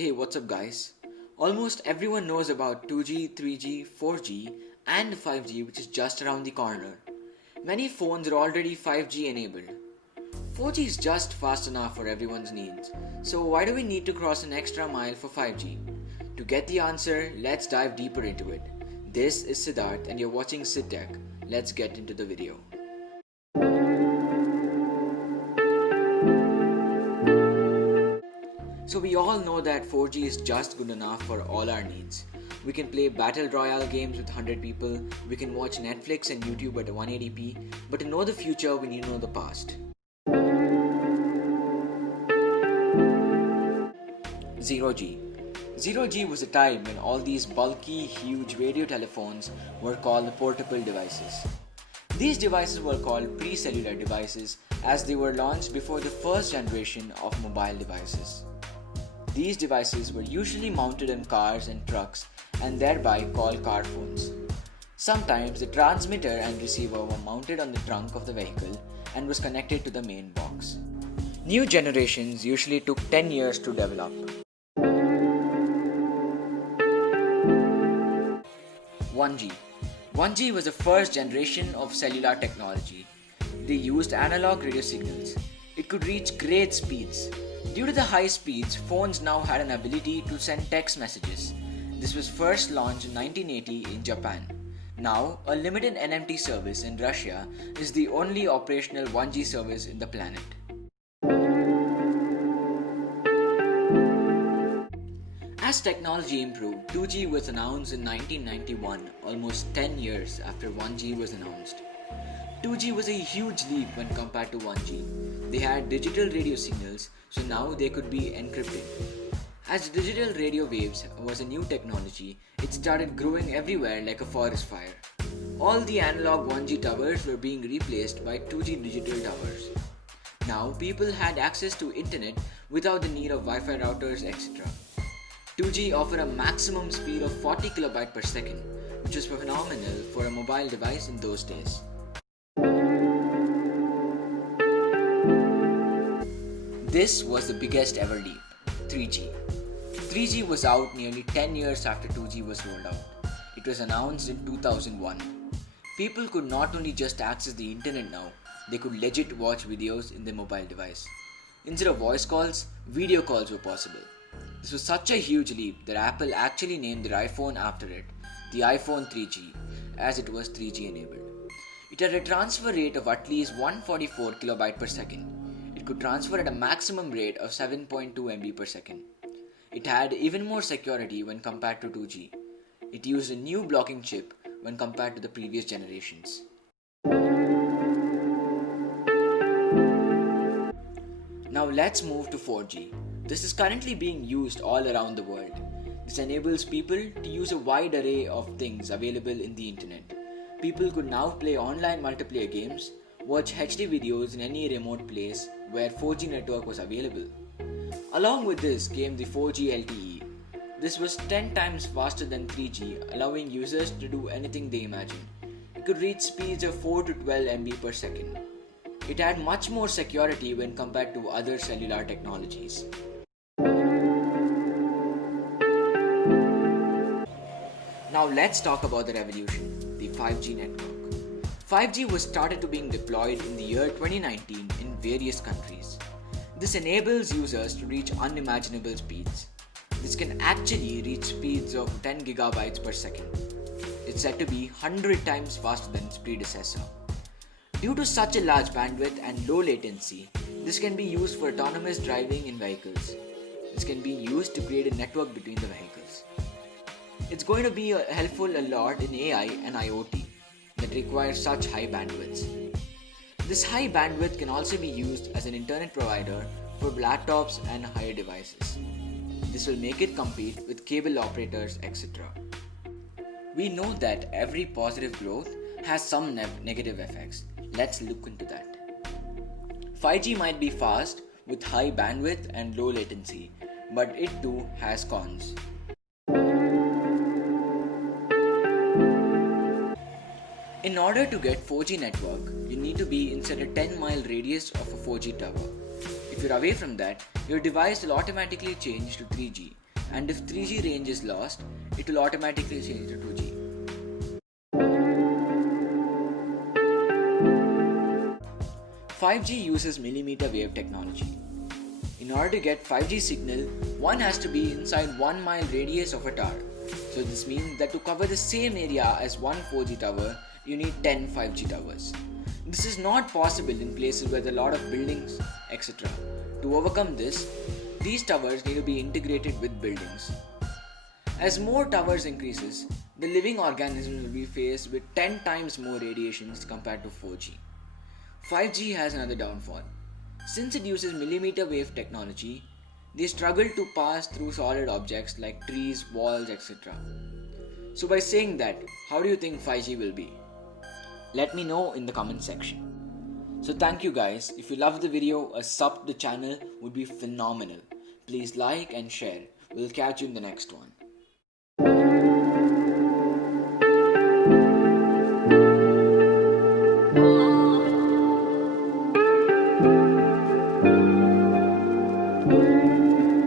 Hey, what's up guys? Almost everyone knows about 2G, 3G, 4G and 5G, which is just around the corner. Many phones are already 5G enabled. 4G is just fast enough for everyone's needs. So why do we need to cross an extra mile for 5G? To get the answer, let's dive deeper into it. This is Siddharth and you're watching Sid Tech. Let's get into the video. So we all know that 4G is just good enough for all our needs. We can play battle royale games with 100 people, we can watch Netflix and YouTube at 180p, but to know the future we need to know the past. 0G. 0G was a time when all these bulky, huge radio telephones were called portable devices. These devices were called pre-cellular devices as they were launched before the first generation of mobile devices. These devices were usually mounted on cars and trucks and thereby called car phones. Sometimes the transmitter and receiver were mounted on the trunk of the vehicle and was connected to the main box. New generations usually took 10 years to develop. 1G. 1G was the first generation of cellular technology. They used analog radio signals. It could reach great speeds. Due to the high speeds, phones now had an ability to send text messages. This was first launched in 1980 in Japan. Now, a limited NMT service in Russia is the only operational 1G service in the planet. As technology improved, 2G was announced in 1991, almost 10 years after 1G was announced. 2G was a huge leap when compared to 1G. They had digital radio signals, so now they could be encrypted. As digital radio waves was a new technology, it started growing everywhere like a forest fire. All the analog 1G towers were being replaced by 2G digital towers. Now people had access to internet without the need of Wi-Fi routers, etc. 2G offered a maximum speed of 40 kb per second, which was phenomenal for a mobile device in those days. This was the biggest ever leap, 3G. 3G was out nearly 10 years after 2G was rolled out. It was announced in 2001. People could not only just access the internet now, they could legit watch videos in their mobile device. Instead of voice calls, video calls were possible. This was such a huge leap that Apple actually named their iPhone after it, the iPhone 3G, as it was 3G enabled. It had a transfer rate of at least 144 kB per second. It could transfer at a maximum rate of 7.2 MB per second. It had even more security when compared to 2G. It used a new blocking chip when compared to the previous generations. Now let's move to 4G. This is currently being used all around the world. This enables people to use a wide array of things available in the internet. People could now play online multiplayer games, watch HD videos in any remote place where 4G network was available. Along with this came the 4G LTE. This was 10 times faster than 3G, allowing users to do anything they imagine. It could reach speeds of 4 to 12 MB per second. It had much more security when compared to other cellular technologies. Now let's talk about the revolution, the 5G network. 5G was started to being deployed in the year 2019 in various countries. This enables users to reach unimaginable speeds. This can actually reach speeds of 10 GB per second. It's said to be 100 times faster than its predecessor. Due to such a large bandwidth and low latency, this can be used for autonomous driving in vehicles. This can be used to create a network between the vehicles. It's going to be helpful a lot in AI and IoT that requires such high bandwidths. This high bandwidth can also be used as an internet provider for laptops and higher devices. This will make it compete with cable operators, etc. We know that every positive growth has some negative effects. Let's look into that. 5G might be fast with high bandwidth and low latency, but it too has cons. In order to get 4G network, you need to be inside a 10-mile radius of a 4G tower. If you're away from that, your device will automatically change to 3G and if 3G range is lost, it will automatically change to 2G. 5G uses millimeter wave technology. In order to get 5G signal, one has to be inside 1 mile radius of a tower. So this means that to cover the same area as one 4G tower, you need 10 5G towers. This is not possible in places where there are a lot of buildings, etc. To overcome this, these towers need to be integrated with buildings. As more towers increases, the living organisms will be faced with 10 times more radiations compared to 4G. 5G has another downfall. Since it uses millimeter wave technology, they struggle to pass through solid objects like trees, walls, etc. So by saying that, how do you think 5G will be? Let me know in the comment section. So thank you guys. If you loved the video, a sub to the channel would be phenomenal. Please like and share. We'll catch you in the next one.